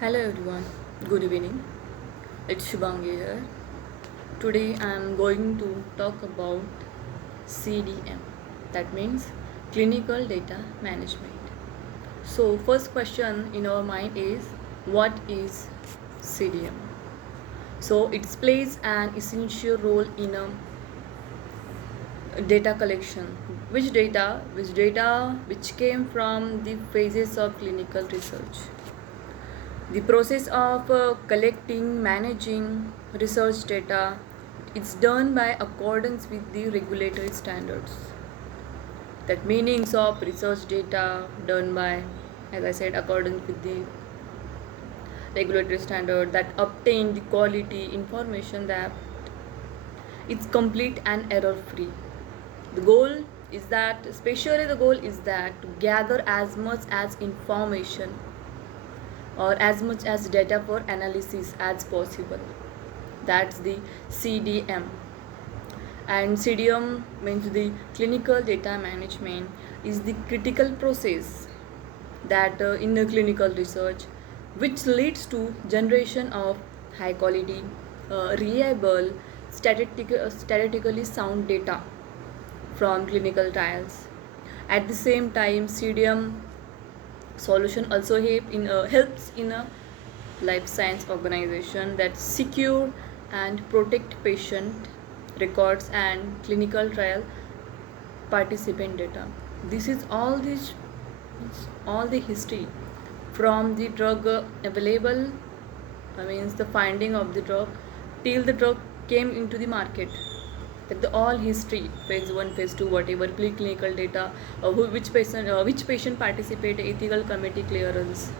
Hello everyone, good evening. It's Shubhangi here. Today I am going to talk about CDM, that means Clinical Data Management. So, first question in our mind is what is CDM? So, it plays an essential role in a data collection. Which data? Which came from the phases of clinical research. The process of collecting, managing research data is done by accordance with the regulatory standards. That meanings of research data done by, as I said, accordance with the regulatory standard that obtain the quality information that it's complete and error free. The goal is that, especially the goal is that to gather as much as information or as much as data for analysis as possible. That's the CDM. And CDM means the clinical data management is the critical process that in the clinical research which leads to generation of high quality, reliable, statistically sound data from clinical trials. At the same time, CDM solution also helps in a life science organization that secure and protect patient records and clinical trial participant data. This is all the history from the drug available, means the finding of the drug till the drug came into the market. That the all history, phase 1, phase 2, whatever preclinical data, which patient participate, ethical committee clearance,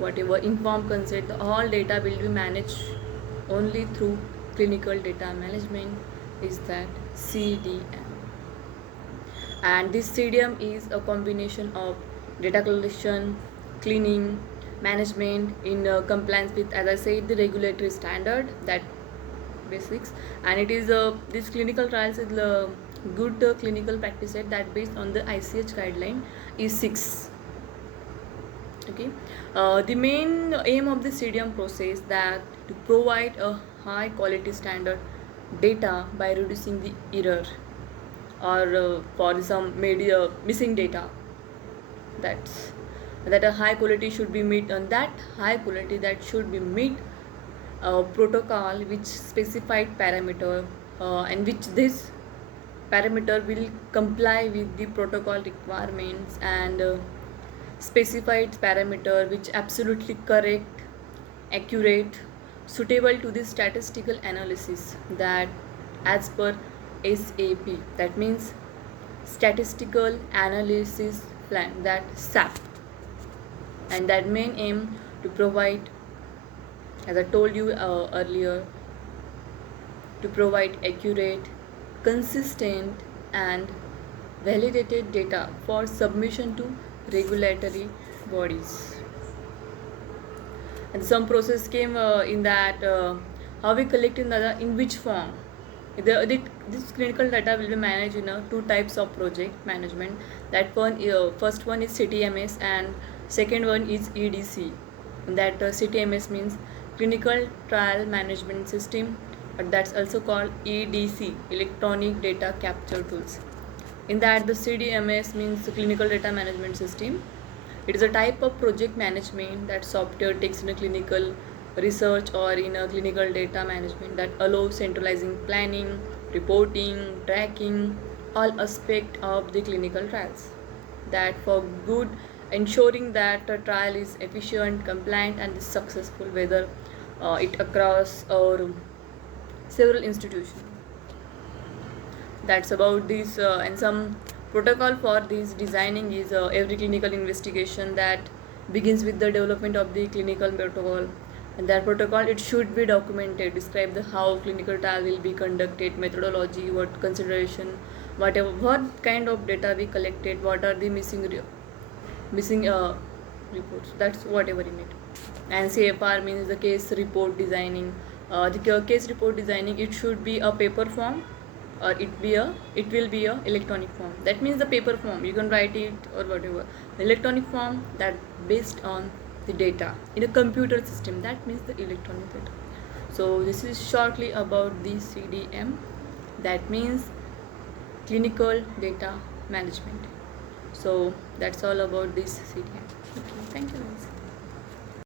whatever informed consent, all data will be managed only through clinical data management, is that CDM. And this CDM is a combination of data collection, cleaning, management in compliance with, as I said, the regulatory standard, that basics. And it is this clinical trials is the good clinical practice set that based on the ICH guideline is 6. Okay, the main aim of the CDM process that to provide a high quality standard data by reducing the error or for some media missing data, that's that a high quality should be meet, and that high quality that should be meet protocol which specified parameter, and which this parameter will comply with the protocol requirements, and specified parameter which absolutely correct, accurate, suitable to the statistical analysis, that as per SAP, that means statistical analysis plan, that SAP. And that main aim to provide, as I told you earlier, to provide accurate, consistent, and validated data for submission to regulatory bodies. And some process came in that how we collect in which form. This clinical data will be managed in two types of project management. That one, first one is CTMS, and second one is EDC. That CTMS means Clinical Trial Management System, but that's also called EDC, Electronic Data Capture Tools. In that, the CDMS means Clinical Data Management System. It is a type of project management that software takes in a clinical research or in a clinical data management that allows centralizing planning, reporting, tracking all aspect of the clinical trials. That for good ensuring that a trial is efficient, compliant, and is successful, whether it across or several institutions. That's about this, and some protocol for this designing is every clinical investigation that begins with the development of the clinical protocol. And that protocol, it should be documented, describe the how clinical trial will be conducted, methodology, what consideration, whatever, what kind of data we collected, what are the missing reports, that's whatever in it. And CFR means the case report designing. The case report designing, it should be a paper form, or it will be a electronic form. That means the paper form you can write it or whatever. The electronic form that based on the data in a computer system. That means the electronic data. So this is shortly about the CDM. That means clinical data management. So that's all about this CDM. Okay, thank you guys.